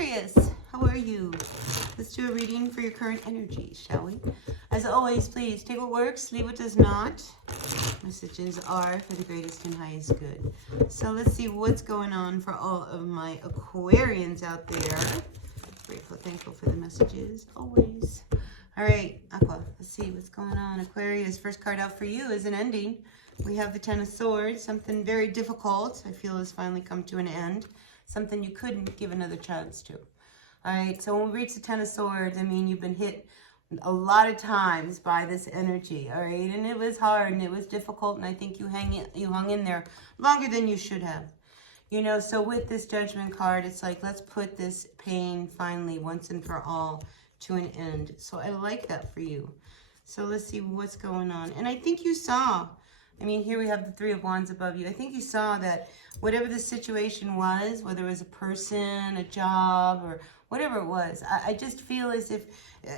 Aquarius, how are you? Let's do a reading for your current energy, shall we? As always, please take what works, leave what does not. Messages are for the greatest and highest good. So let's see what's going on for all of my Aquarians out there. Grateful, thankful for the messages, always. All right, Aqua, let's see what's going on. Aquarius, first card out for you is an ending. We have the Ten of Swords. Something very difficult, I feel, has finally come to an end. Something you couldn't give another chance to. All right, so when we reach the Ten of Swords, I mean, you've been hit a lot of times by this energy, all right? And it was hard and it was difficult, and I think you hung in there longer than you should have. You know, so with this Judgment card, it's like, let's put this pain finally once and for all to an end. So I like that for you. So let's see what's going on. And I think you saw, I mean, here we have the Three of Wands above you. I think you saw that whatever the situation was, whether it was a person, a job, or whatever it was, I just feel as if,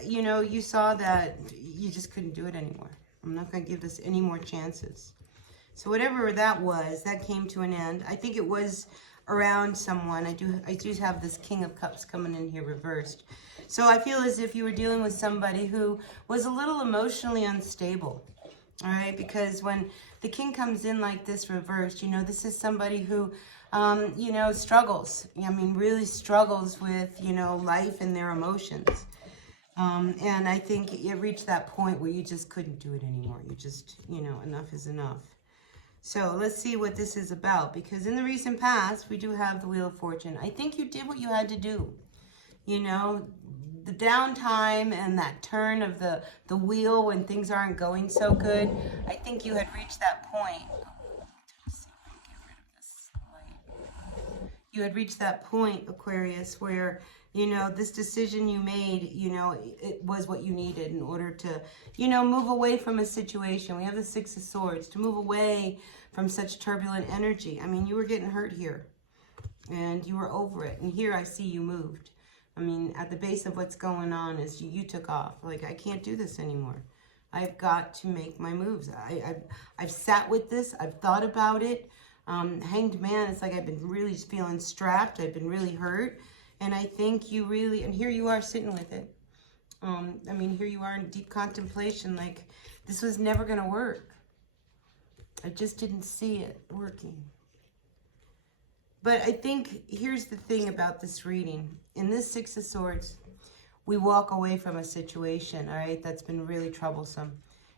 you know, you saw that you just couldn't do it anymore. I'm not going to give this any more chances. So whatever that was, that came to an end. I think it was around someone. I do have this King of Cups coming in here reversed. So I feel as if you were dealing with somebody who was a little emotionally unstable. All right, because when the King comes in like this reversed, you know, this is somebody who, you know, struggles. I mean, really struggles with, you know, life and their emotions. And I think it reached that point where you just couldn't do it anymore. You just, you know, enough is enough. So let's see what this is about, because in the recent past, we do have the Wheel of Fortune. I think you did what you had to do. You know, the downtime and that turn of the wheel when things aren't going so good, I think you had reached that point. You had reached that point, Aquarius, where, you know, this decision you made, you know, it was what you needed in order to, you know, move away from a situation. We have the Six of Swords, to move away from such turbulent energy. I mean, you were getting hurt here, and you were over it. And here I see you moved. I mean, at the base of what's going on is you took off. Like, I can't do this anymore. I've got to make my moves. I've sat with this. I've thought about it. Hanged Man, it's like I've been really feeling strapped. I've been really hurt. And I think you really, and here you are sitting with it. I mean, here you are in deep contemplation, like this was never going to work. I just didn't see it working. But I think here's the thing about this reading. In this Six of Swords, we walk away from a situation, all right, that's been really troublesome.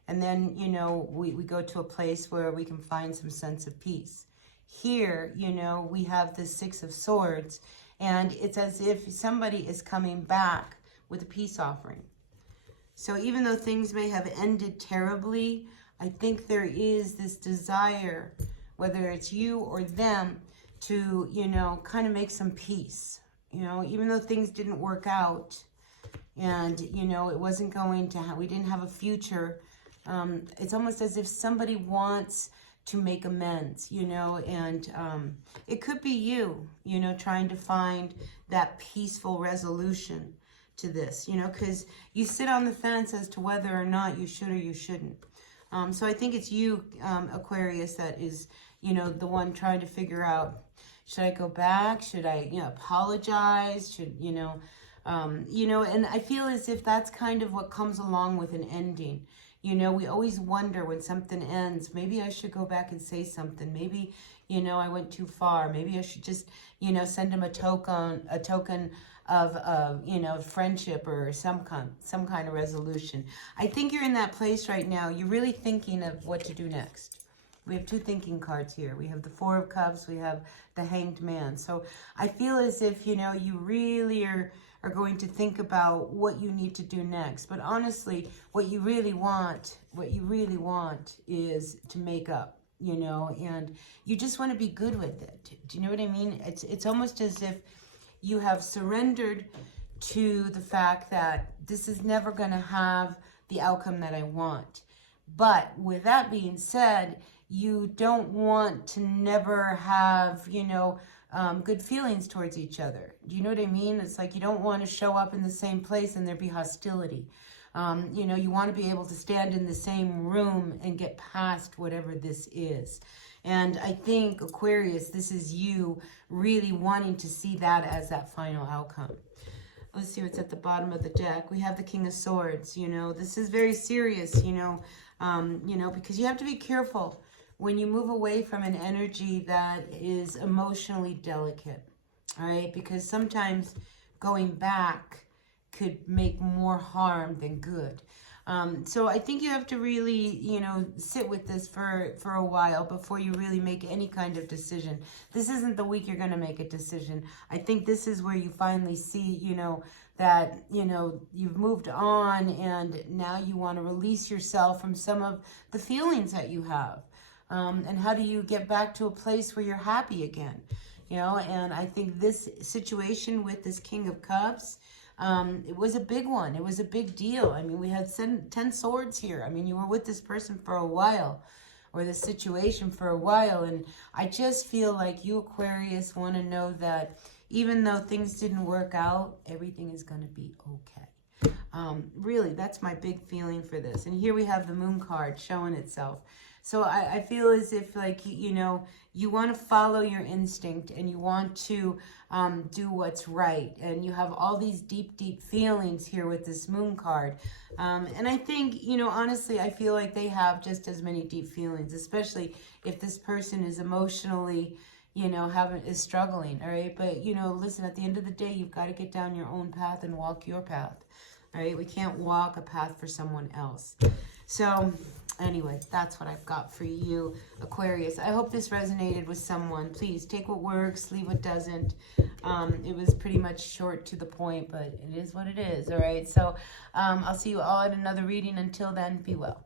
And then, you know, we go to a place where we can find some sense of peace. Here, you know, we have this Six of Swords, and it's as if somebody is coming back with a peace offering. So even though things may have ended terribly, I think there is this desire, whether it's you or them, to, you know, kind of make some peace. You know, even though things didn't work out and, you know, it wasn't going to we didn't have a future, it's almost as if somebody wants to make amends, you know, and it could be you, you know, trying to find that peaceful resolution to this, you know, because you sit on the fence as to whether or not you should or you shouldn't. So I think it's you, Aquarius, that is, you know, the one trying to figure out, should I go back? Should I, you know, apologize? Should, you know, and I feel as if that's kind of what comes along with an ending. You know, we always wonder when something ends, maybe I should go back and say something. Maybe, you know, I went too far. Maybe I should just, you know, send him a token of, you know, friendship or some kind of resolution. I think you're in that place right now. You're really thinking of what to do next. We have two thinking cards here. We have the Four of Cups. We have the Hanged Man. So I feel as if, you know, you really are going to think about what you need to do next. But honestly, what you really want is to make up, you know, and you just want to be good with it. Do you know what I mean? It's almost as if you have surrendered to the fact that this is never going to have the outcome that I want. But with that being said, you don't want to never have, you know, good feelings towards each other. Do you know what I mean? It's like you don't want to show up in the same place and there be hostility. You know, you want to be able to stand in the same room and get past whatever this is. And I think, Aquarius, this is you really wanting to see that as that final outcome. Let's see what's at the bottom of the deck. We have the King of Swords. You know, this is very serious, you know, because you have to be careful when you move away from an energy that is emotionally delicate, all right? Because sometimes going back could make more harm than good. So I think you have to really, you know, sit with this for a while before you really make any kind of decision. This isn't the week you're going to make a decision. I think this is where you finally see, you know, that, you know, you've moved on and now you want to release yourself from some of the feelings that you have. And how do you get back to a place where you're happy again? You know, and I think this situation with this King of Cups, it was a big one. It was a big deal. I mean, we had 10 swords here. I mean, you were with this person for a while, or this situation for a while. And I just feel like you, Aquarius, want to know that even though things didn't work out, everything is going to be okay. Really, that's my big feeling for this. And here we have the Moon card showing itself. So I feel as if, like, you know, you want to follow your instinct and you want to do what's right. And you have all these deep, deep feelings here with this Moon card. And I think, you know, honestly, I feel like they have just as many deep feelings, especially if this person is emotionally, you know, is struggling, all right? But, you know, listen, at the end of the day, you've got to get down your own path and walk your path, all right? We can't walk a path for someone else. So anyway, that's what I've got for you, Aquarius. I hope this resonated with someone. Please take what works, leave what doesn't. It was pretty much short to the point, but it is what it is, all right? So I'll see you all at another reading. Until then, be well.